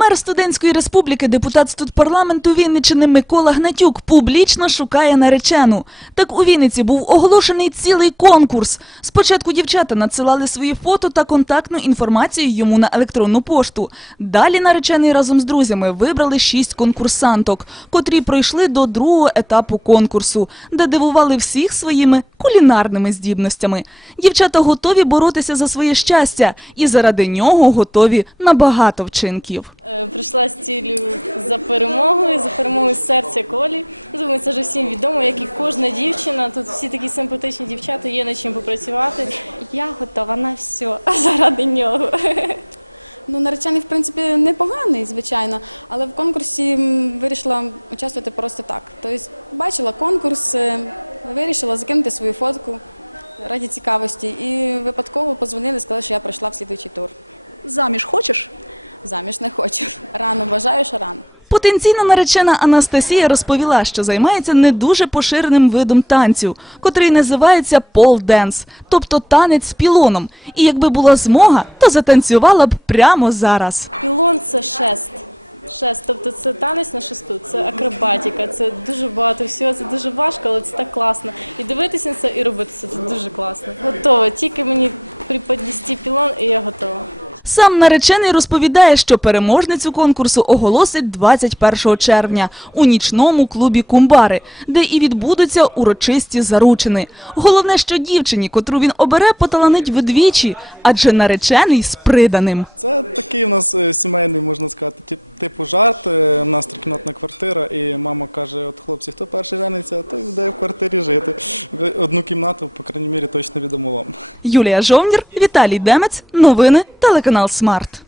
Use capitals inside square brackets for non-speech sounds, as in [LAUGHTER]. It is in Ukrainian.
Мер студентської республіки, депутат студпарламенту Вінниччини Микола Гнатюк публічно шукає наречену. Так у Вінниці був оголошений цілий конкурс. Спочатку дівчата надсилали свої фото та контактну інформацію йому на електронну пошту. Далі наречений разом з друзями вибрали шість конкурсанток, котрі пройшли до другого етапу конкурсу, де дивували всіх своїми кулінарними здібностями. Дівчата готові боротися за своє щастя і заради нього готові на багато вчинків. Е, Прийшла з цілею за перемогою, за перемогою серця Колі. Ну, Думаю, це вже всім відомо, як і кожна дівчина. Тут всі такі симпатичні дівчата, є над чим попрацювати. Я готова на все [LAUGHS] заради нього. Ну, наречений, в принципі, непоганий, звичайно, але в конкурсі вирішила участвувати просто так. Тобто, бачила конкурс, вирішила закинути свою фотку раді цікавості і випадково позвонили, сказали, що я пройшла в слідуючий тур. Заміж хочеш? Заміж не хочу. Рано бажаю, що рано. Потенційна наречена Анастасія розповіла, що займається не дуже поширеним видом танцю, котрий називається пол-денс, тобто танець з пілоном. І якби була змога, то затанцювала б прямо зараз. Пілон це шест. Шест, тобто це танець на шесту, це акробатика, це дуже багато всього, це дуже важко, але це так класно. І дивитися на це і робити це, це дуже класно. Готова. Тільки мені приподнести пілон, і я готова. Сам наречений розповідає, що переможницю конкурсу оголосить 21 червня у нічному клубі Кумбари, де і відбудуться урочисті заручини. Головне, що дівчині, котру він обере, поталанить вдвічі, адже наречений з приданим. Це такий у нас е, сімейний, можна сказати, тип- типу жарт. Е, У нас трикімнатна квартира, і мама каже: от хлопці, хто перший жениться, той буде в квартирі жити. Одну кімнату, по крайній мірі, точно відомо вам. Юлія Жовнір, Віталій Демець. Новини телеканал Смарт.